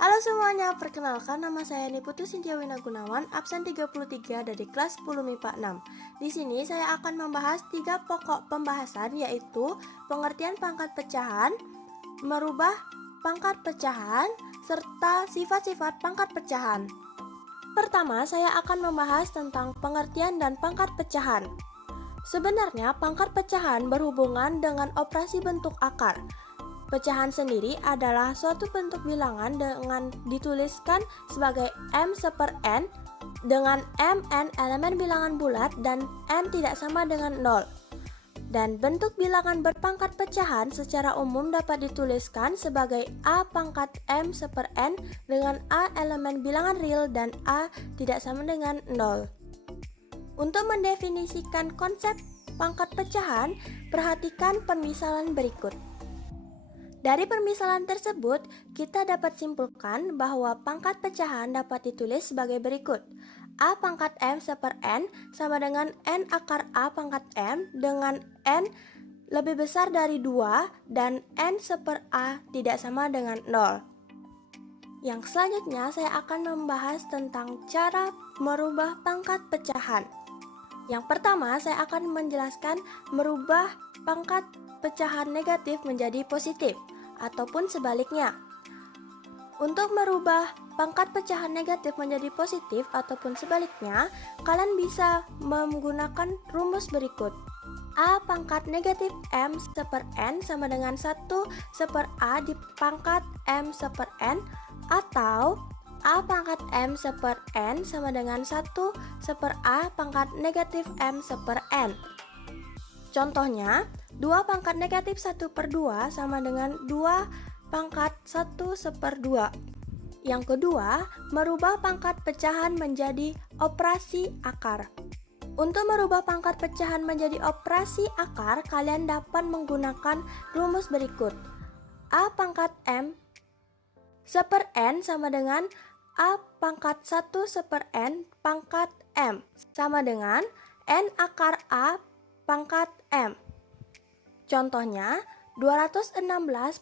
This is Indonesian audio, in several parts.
Halo semuanya, perkenalkan nama saya Niputu Cynthia Wina Gunawan, absen 33 dari kelas 10 MIPA 6. Di sini saya akan membahas 3 pokok pembahasan, yaitu pengertian pangkat pecahan, merubah pangkat pecahan, serta sifat-sifat pangkat pecahan. Pertama, saya akan membahas tentang pengertian dan pangkat pecahan. Sebenarnya, pangkat pecahan berhubungan dengan operasi bentuk akar. Pecahan sendiri adalah suatu bentuk bilangan dengan dituliskan sebagai M per N, dengan M N elemen bilangan bulat dan N tidak sama dengan 0. Dan bentuk bilangan berpangkat pecahan secara umum dapat dituliskan sebagai A pangkat M per N dengan A elemen bilangan real dan A tidak sama dengan 0. Untuk mendefinisikan konsep pangkat pecahan, perhatikan permisalan berikut. Dari permisalan tersebut, kita dapat simpulkan bahwa pangkat pecahan dapat ditulis sebagai berikut. A pangkat M per N sama dengan N akar A pangkat M dengan N lebih besar dari 2 dan N per A tidak sama dengan 0. Yang selanjutnya saya akan membahas tentang cara merubah pangkat pecahan. Yang pertama, saya akan menjelaskan merubah pangkat pecahan negatif menjadi positif, ataupun sebaliknya. Untuk merubah pangkat pecahan negatif menjadi positif ataupun sebaliknya, kalian bisa menggunakan rumus berikut. A pangkat negatif M per N sama dengan 1 per A di pangkat M per N, atau A pangkat M per N sama dengan 1 per A pangkat negatif M per N. Contohnya, 2 pangkat negatif 1 per 2 sama dengan 2 pangkat 1 per 2. Yang kedua, merubah pangkat pecahan menjadi operasi akar. Untuk merubah pangkat pecahan menjadi operasi akar, kalian dapat menggunakan rumus berikut. A pangkat M per N sama dengan A pangkat 1 per N pangkat M sama dengan N akar A pangkat M. Contohnya, 216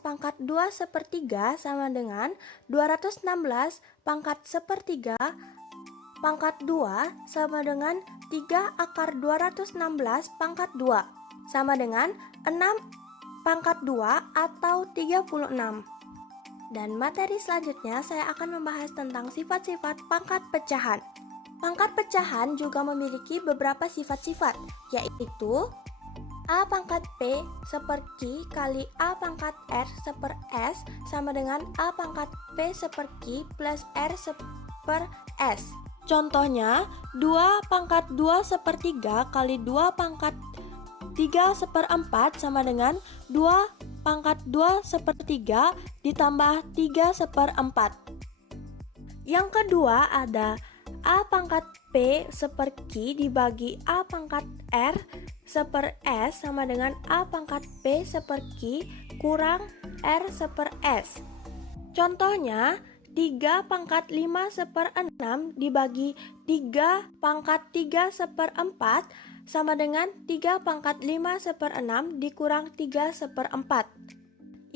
pangkat 2 sepertiga sama dengan 216 pangkat sepertiga pangkat 2 sama dengan 3 akar 216 pangkat 2 sama dengan 6 pangkat 2 atau 36. Dan materi selanjutnya saya akan membahas tentang sifat-sifat pangkat pecahan. Pangkat pecahan juga memiliki beberapa sifat-sifat, yaitu A pangkat P per Q kali A pangkat R per S sama dengan A pangkat P per Q plus R per S. Contohnya, 2 pangkat 2 sepertiga kali 2 pangkat 3 seperempat sama dengan 2 pangkat 2 sepertiga ditambah 3 seperempat. Yang kedua ada A pangkat P per Q dibagi A pangkat R per S sama dengan A pangkat P per Q kurang R per S. Contohnya, 3 pangkat 5 seperenam dibagi 3 pangkat 3 seperempat sama dengan 3 pangkat 5 seperenam dikurang 3 seperempat.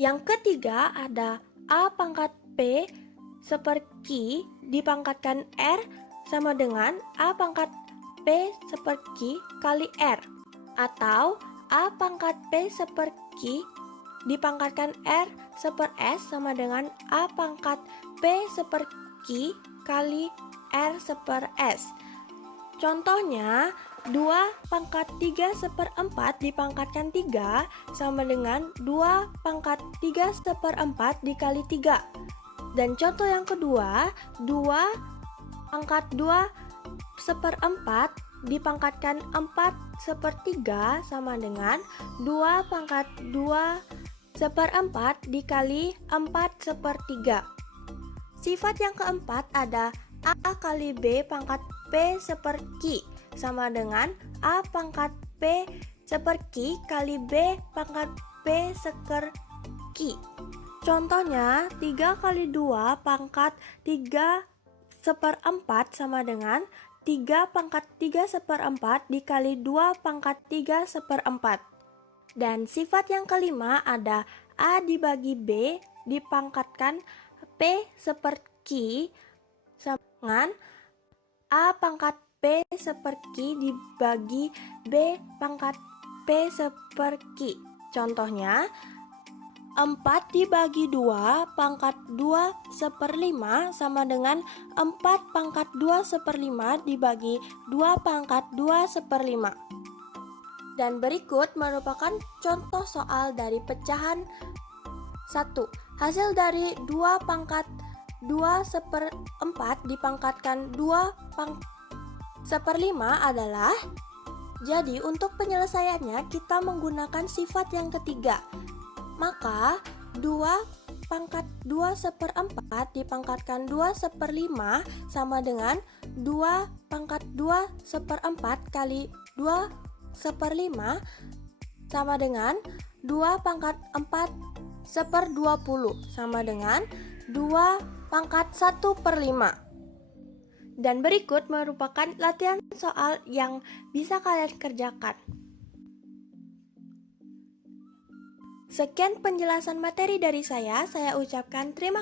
Yang ketiga ada A pangkat P per Q dipangkatkan R sama dengan A pangkat P per Q kali R, atau A pangkat P per Q dipangkatkan R per S sama dengan A pangkat P per Q kali R per S. Contohnya, 2 pangkat 3 seperempat dipangkatkan 3 sama dengan 2 pangkat 3 seperempat dikali 3. Dan contoh yang kedua, 2 pangkat 2 seperempat dipangkatkan 4 sepertiga sama dengan 2 pangkat 2 seperempat dikali 4 sepertiga. Sifat yang keempat ada A kali B pangkat P per Q sama dengan A pangkat P per Q kali B pangkat P per Q. Contohnya, 3 kali 2 pangkat 3 seperempat sama dengan 3 pangkat 3 seperempat dikali 2 pangkat 3 seperempat. Dan sifat yang kelima ada A dibagi B dipangkatkan P seperti dengan A pangkat P seperti dibagi B pangkat P seperti. Contohnya, 4 dibagi 2 pangkat 2 seperlima sama dengan 4 pangkat 2 seperlima dibagi 2 pangkat 2 seperlima. Dan berikut merupakan contoh soal dari pecahan 1. Hasil dari 2 pangkat 2 seperempat dipangkatkan 2 seperlima adalah. Jadi untuk penyelesaiannya kita menggunakan sifat yang ketiga. Maka 2 pangkat 2 seperempat dipangkatkan 2 seperlima sama dengan 2 pangkat 2 seperempat kali 2 seperlima sama dengan 2 pangkat 4 seper20 sama dengan 2 pangkat 1/5. Dan berikut merupakan latihan soal yang bisa kalian kerjakan. Sekian penjelasan materi dari saya ucapkan terima kasih.